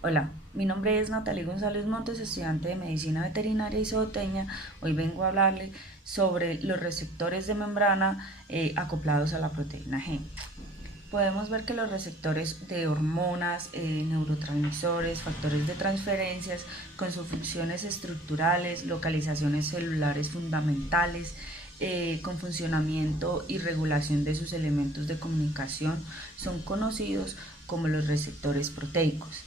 Hola, mi nombre es Natalie González Montes, estudiante de Medicina Veterinaria y Zootecnia. Hoy vengo a hablarle sobre los receptores de membrana acoplados a la proteína G. Podemos ver que los receptores de hormonas, neurotransmisores, factores de transferencias, con sus funciones estructurales, localizaciones celulares fundamentales, con funcionamiento y regulación de sus elementos de comunicación, son conocidos como los receptores proteicos.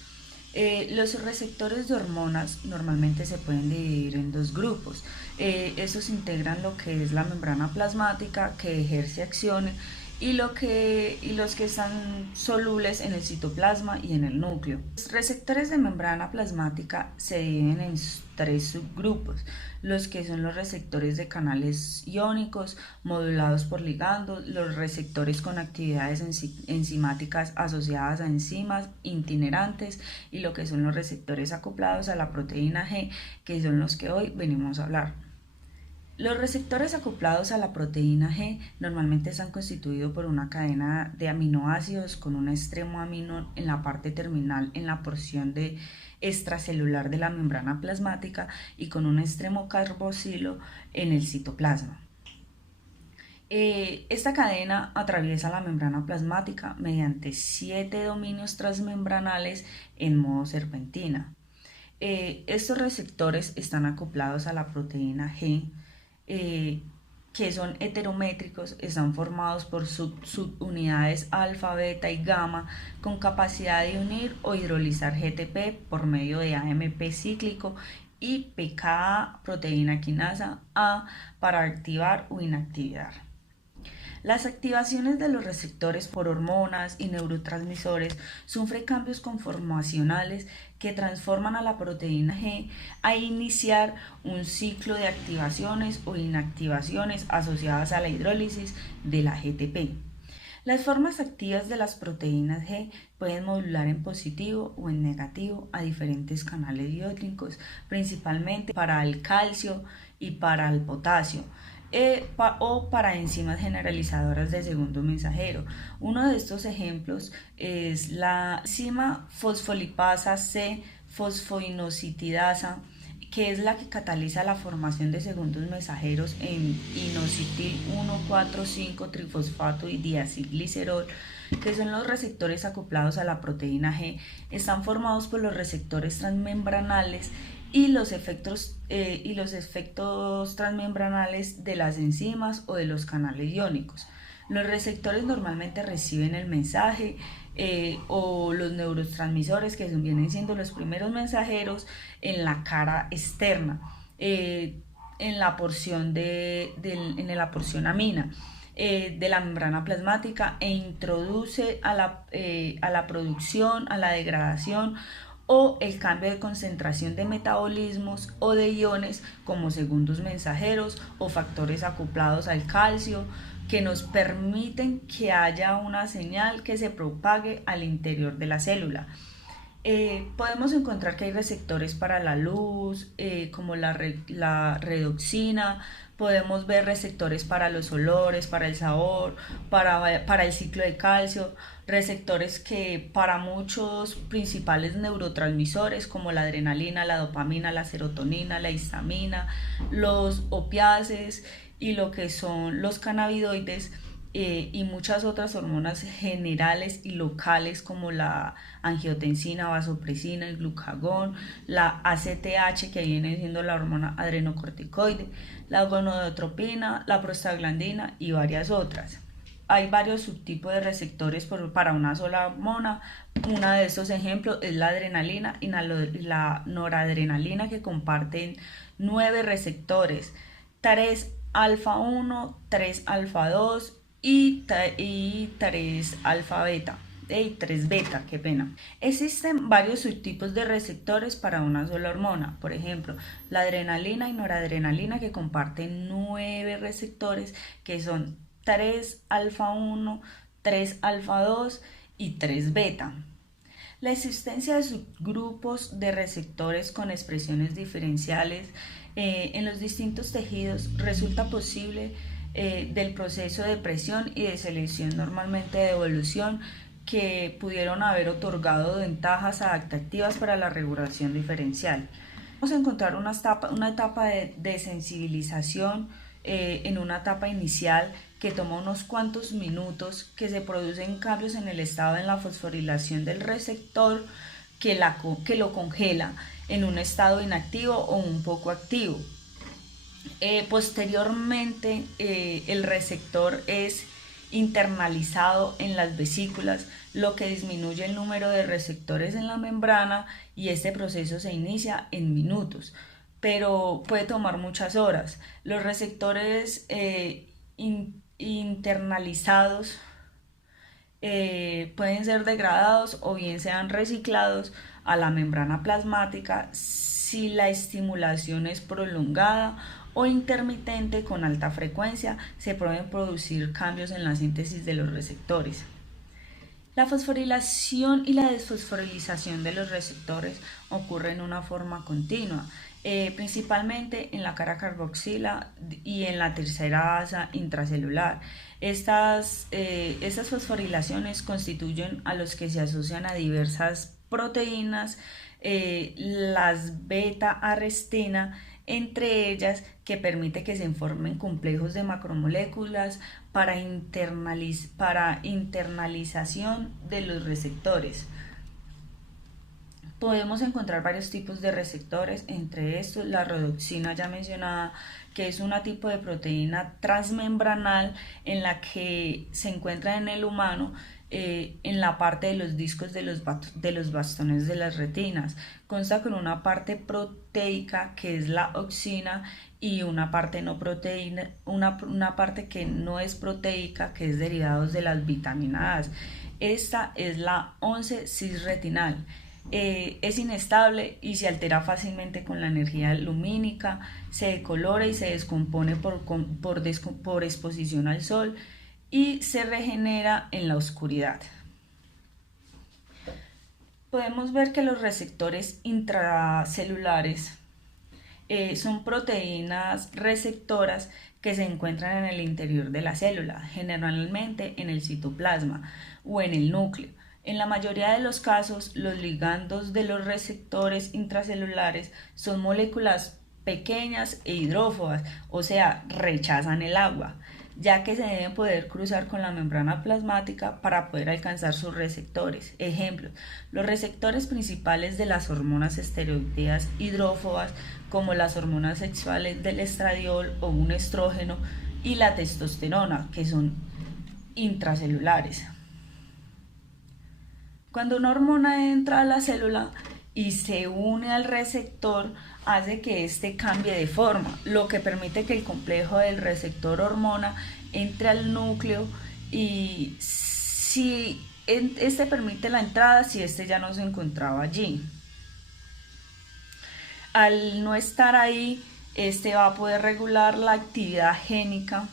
Los receptores de hormonas normalmente se pueden dividir en dos grupos. Estos integran lo que es la membrana plasmática, que ejerce acciones, y los que están solubles en el citoplasma y en el núcleo. Los receptores de membrana plasmática se dividen en tres subgrupos: los que son los receptores de canales iónicos modulados por ligandos, los receptores con actividades enzimáticas asociadas a enzimas itinerantes, y lo que son los receptores acoplados a la proteína G, que son los que hoy venimos a hablar. Los receptores acoplados a la proteína G normalmente están constituidos por una cadena de aminoácidos con un extremo amino en la parte terminal en la porción de extracelular de la membrana plasmática y con un extremo carboxilo en el citoplasma. Esta cadena atraviesa la membrana plasmática mediante 7 dominios transmembranales en modo serpentina. Estos receptores están acoplados a la proteína G, que son heterométricos, están formados por subunidades alfa, beta y gamma con capacidad de unir o hidrolizar GTP por medio de AMP cíclico y pKa, proteína quinasa A, para activar o inactivar. Las activaciones de los receptores por hormonas y neurotransmisores sufren cambios conformacionales que transforman a la proteína G a iniciar un ciclo de activaciones o inactivaciones asociadas a la hidrólisis de la GTP. Las formas activas de las proteínas G pueden modular en positivo o en negativo a diferentes canales iónicos, principalmente para el calcio y para el potasio, o para enzimas generalizadoras de segundo mensajero. Uno de estos ejemplos es la enzima fosfolipasa C fosfoinositidasa, que es la que cataliza la formación de segundos mensajeros en inositol 1,4,5 trifosfato y diacilglicerol, que son los receptores acoplados a la proteína G. Están formados por los receptores transmembranales y los efectos transmembranales de las enzimas o de los canales iónicos. Los receptores normalmente reciben el mensaje o los neurotransmisores, que vienen siendo los primeros mensajeros, en la cara externa, en la porción amina de la membrana plasmática, e introduce a la producción, a la degradación o el cambio de concentración de metabolismos o de iones como segundos mensajeros o factores acoplados al calcio, que nos permiten que haya una señal que se propague al interior de la célula. Podemos encontrar que hay receptores para la luz, como la redoxina. Podemos ver receptores para los olores, para el sabor, para el ciclo de calcio, receptores que para muchos principales neurotransmisores como la adrenalina, la dopamina, la serotonina, la histamina, los opiáceos y lo que son los cannabinoides, y muchas otras hormonas generales y locales como la angiotensina, vasopresina, el glucagón, la ACTH, que viene siendo la hormona adrenocorticoide, la gonadotropina, la prostaglandina y varias otras. Hay varios subtipos de receptores para una sola hormona. Uno de estos ejemplos es la adrenalina y la noradrenalina, que comparten 9 receptores: 3 alfa 1, 3 alfa 2 y 3 alfa beta y 3 beta, qué pena. Existen varios subtipos de receptores para una sola hormona. Por ejemplo, la adrenalina y noradrenalina, que comparten 9 receptores, que son 3 alfa 1, 3 alfa 2 y 3 beta. La existencia de subgrupos de receptores con expresiones diferenciales en los distintos tejidos resulta posible del proceso de presión y de selección, normalmente de evolución, que pudieron haber otorgado ventajas adaptativas para la regulación diferencial. Vamos a encontrar una etapa de sensibilización en una etapa inicial que toma unos cuantos minutos, que se producen cambios en el estado en la fosforilación del receptor que lo congela en un estado inactivo o un poco activo. Posteriormente, el receptor es internalizado en las vesículas, lo que disminuye el número de receptores en la membrana, y este proceso se inicia en minutos, pero puede tomar muchas horas. Los receptores internalizados pueden ser degradados o bien sean reciclados a la membrana plasmática si la estimulación es prolongada o intermitente con alta frecuencia. Se pueden producir cambios en la síntesis de los receptores. La fosforilación y la desfosforilización de los receptores ocurre en una forma continua, principalmente en la cara carboxila y en la tercera asa intracelular. Estas fosforilaciones constituyen a los que se asocian a diversas proteínas, las beta-arrestina, entre ellas, que permite que se formen complejos de macromoléculas para internalización de los receptores. Podemos encontrar varios tipos de receptores, entre estos la rhodopsina ya mencionada, que es un tipo de proteína transmembranal en la que se encuentra en el humano, en la parte de los discos de los bastones de las retinas. Consta con una parte proteica, que es la opsina, y una parte no proteína, una parte que no es proteica, que es derivados de las vitaminas. Esta es la 11-cis-retinal. Es inestable y se altera fácilmente con la energía lumínica, se decolora y se descompone por exposición al sol, y se regenera en la oscuridad. Podemos ver que los receptores intracelulares son proteínas receptoras que se encuentran en el interior de la célula, generalmente en el citoplasma o en el núcleo. En la mayoría de los casos, los ligandos de los receptores intracelulares son moléculas pequeñas e hidrófobas, o sea, rechazan el agua, ya que se deben poder cruzar con la membrana plasmática para poder alcanzar sus receptores. Ejemplos: los receptores principales de las hormonas esteroideas hidrófobas, como las hormonas sexuales del estradiol o un estrógeno, y la testosterona, que son intracelulares. Cuando una hormona entra a la célula y se une al receptor, hace que éste cambie de forma, lo que permite que el complejo del receptor hormona entre al núcleo, y si este permite la entrada si este ya no se encontraba allí. Al no estar ahí, este va a poder regular la actividad génica,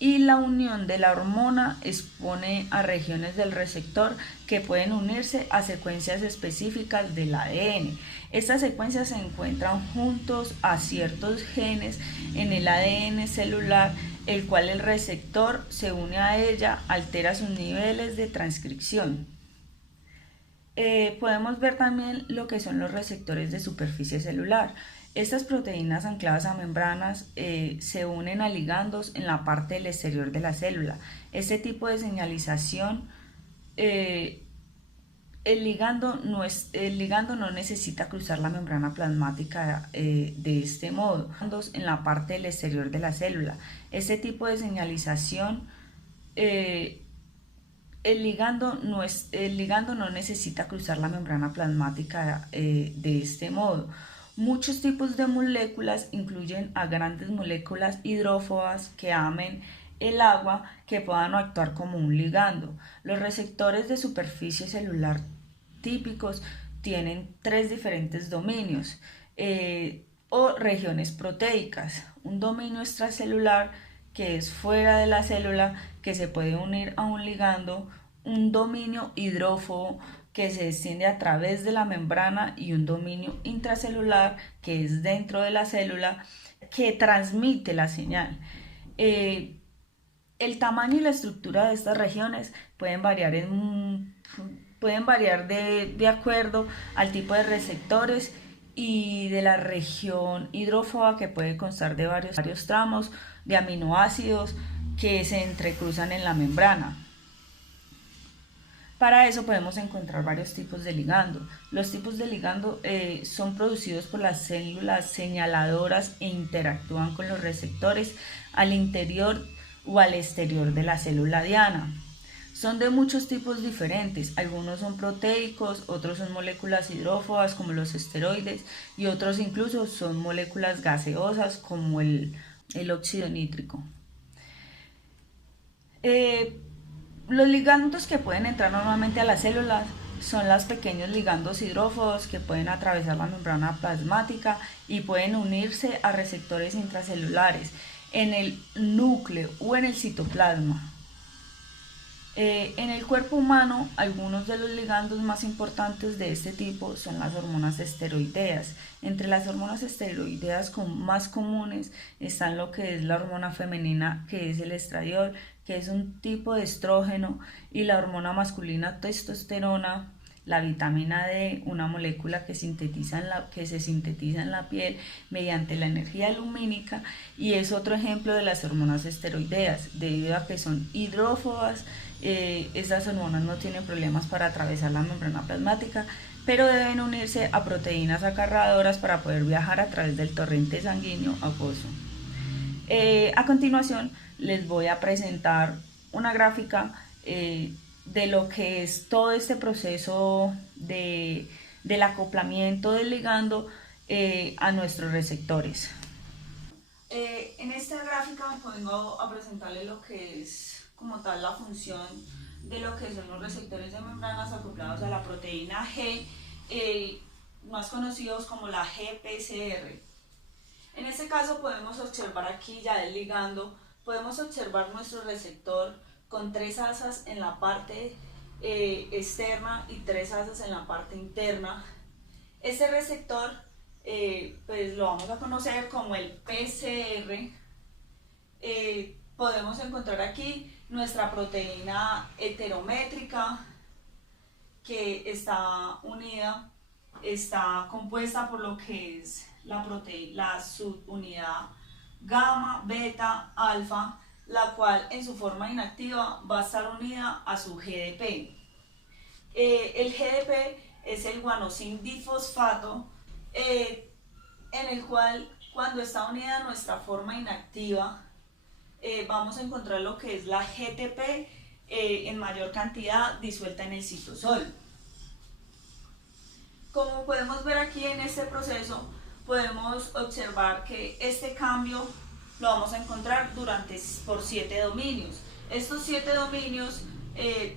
y la unión de la hormona expone a regiones del receptor que pueden unirse a secuencias específicas del ADN. Estas secuencias se encuentran juntos a ciertos genes en el ADN celular, el cual el receptor se une a ella, altera sus niveles de transcripción. Podemos ver también lo que son los receptores de superficie celular. Estas proteínas ancladas a membranas se unen a ligandos en la parte del exterior de la célula. Este tipo de señalización, el ligando no necesita cruzar la membrana plasmática de este modo, en la parte del exterior de la célula. Este tipo de señalización, el ligando no necesita cruzar la membrana plasmática de este modo. Muchos tipos de moléculas incluyen a grandes moléculas hidrófobas que amen el agua, que puedan actuar como un ligando. Los receptores de superficie celular típicos tienen tres diferentes dominios o regiones proteicas: un dominio extracelular, que es fuera de la célula, que se puede unir a un ligando; un dominio hidrófobo, que se extiende a través de la membrana; y un dominio intracelular, que es dentro de la célula, que transmite la señal. El tamaño y la estructura de estas regiones pueden variar, de acuerdo al tipo de receptores y de la región hidrófoba, que puede constar de varios tramos de aminoácidos que se entrecruzan en la membrana. Para eso podemos encontrar varios tipos de ligando. Los tipos de ligando son producidos por las células señaladoras e interactúan con los receptores al interior o al exterior de la célula diana. Son de muchos tipos diferentes, algunos son proteicos, otros son moléculas hidrófobas como los esteroides y otros incluso son moléculas gaseosas como el óxido nítrico. Los ligandos que pueden entrar normalmente a las células son los pequeños ligandos hidrófobos que pueden atravesar la membrana plasmática y pueden unirse a receptores intracelulares en el núcleo o en el citoplasma. En el cuerpo humano, algunos de los ligandos más importantes de este tipo son las hormonas esteroideas. Entre las hormonas esteroideas más comunes están lo que es la hormona femenina, que es el estradiol, que es un tipo de estrógeno, y la hormona masculina testosterona, la vitamina D, una molécula que se sintetiza en la piel mediante la energía lumínica, y es otro ejemplo de las hormonas esteroideas, debido a que son hidrófobas. Estas hormonas no tienen problemas para atravesar la membrana plasmática, pero deben unirse a proteínas acarreadoras para poder viajar a través del torrente sanguíneo acuoso. A continuación les voy a presentar una gráfica de lo que es todo este proceso del acoplamiento del ligando a nuestros receptores. En esta gráfica vengo a presentarles lo que es como tal la función de lo que son los receptores de membranas acoplados a la proteína G, más conocidos como la GPCR. En este caso podemos observar aquí ya el ligando, podemos observar nuestro receptor con 3 asas en la parte externa y 3 asas en la parte interna. Este receptor pues lo vamos a conocer como el PCR. Podemos encontrar aquí nuestra proteína heterométrica, que está compuesta por lo que es la subunidad gamma, beta, alfa, la cual en su forma inactiva va a estar unida a su GDP. El GDP es el guanosin difosfato, en el cual cuando está unida a nuestra forma inactiva, vamos a encontrar lo que es la GTP en mayor cantidad disuelta en el citosol. Como podemos ver aquí en este proceso, podemos observar que este cambio lo vamos a encontrar por 7 dominios. Estos 7 dominios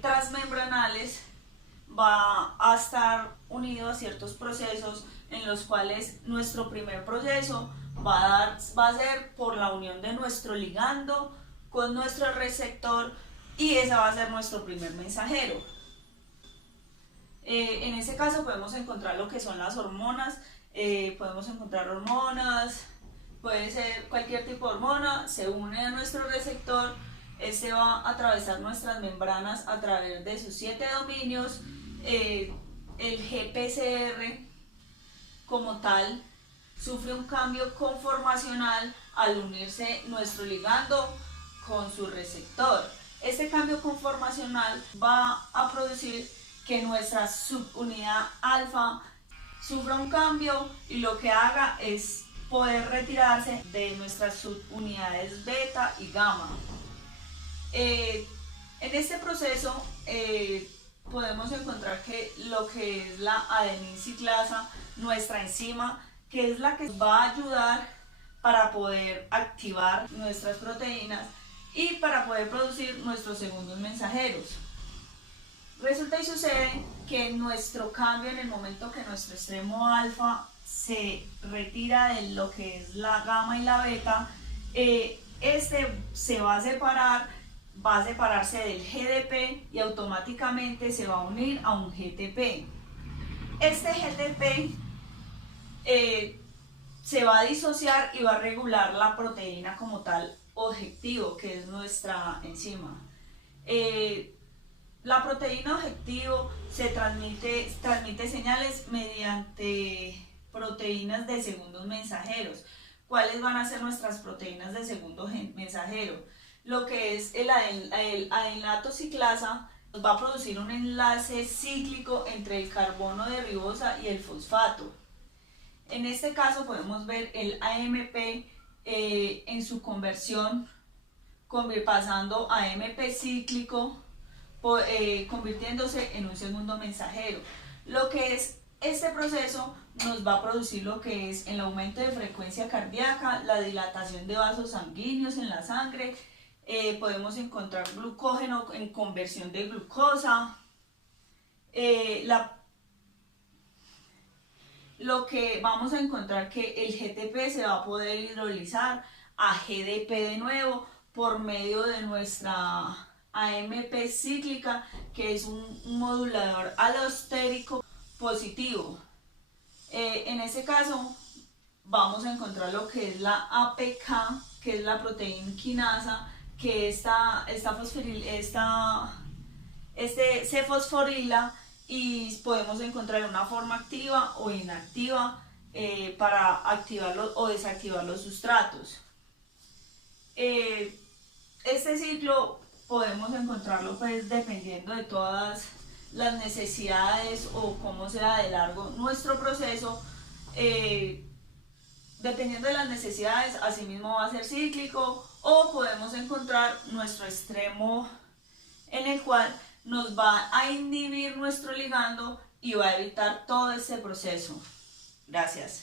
transmembranales va a estar unido a ciertos procesos, en los cuales nuestro primer proceso va a ser por la unión de nuestro ligando con nuestro receptor, y ese va a ser nuestro primer mensajero. En este caso podemos encontrar lo que son las hormonas, podemos encontrar hormonas, puede ser cualquier tipo de hormona, se une a nuestro receptor, este va a atravesar nuestras membranas a través de sus 7 dominios. El GPCR como tal sufre un cambio conformacional al unirse nuestro ligando con su receptor. Este cambio conformacional va a producir que nuestra subunidad alfa sufra un cambio y lo que haga es poder retirarse de nuestras subunidades beta y gamma. En este proceso podemos encontrar que lo que es la adenisciclasa, nuestra enzima, que es la que va a ayudar para poder activar nuestras proteínas y para poder producir nuestros segundos mensajeros. Resulta y sucede que nuestro cambio, en el momento que nuestro extremo alfa se retira de lo que es la gamma y la beta, este se va a separarse del GDP y automáticamente se va a unir a un GTP. Este GTP se va a disociar y va a regular la proteína como tal objetivo, que es nuestra enzima. La proteína objetivo transmite señales mediante proteínas de segundos mensajeros. ¿Cuáles van a ser nuestras proteínas de segundo mensajero? Lo que es el adenlato ciclasa nos va a producir un enlace cíclico entre el carbono de ribosa y el fosfato. En este caso podemos ver el AMP en su conversión, pasando a AMP cíclico, convirtiéndose en un segundo mensajero. Lo que es este proceso nos va a producir lo que es el aumento de frecuencia cardíaca, la dilatación de vasos sanguíneos en la sangre, podemos encontrar glucógeno en conversión de glucosa, lo que vamos a encontrar que el GTP se va a poder hidrolizar a GDP de nuevo por medio de nuestra AMP cíclica, que es un modulador alostérico positivo. En este caso vamos a encontrar lo que es la APK, que es la proteína quinasa, que se fosforila y podemos encontrar una forma activa o inactiva para activar o desactivar los sustratos. Este ciclo podemos encontrarlo pues dependiendo de todas las necesidades o cómo sea de largo nuestro proceso. Dependiendo de las necesidades, asimismo va a ser cíclico, o podemos encontrar nuestro extremo en el cual nos va a inhibir nuestro ligando y va a evitar todo este proceso. Gracias.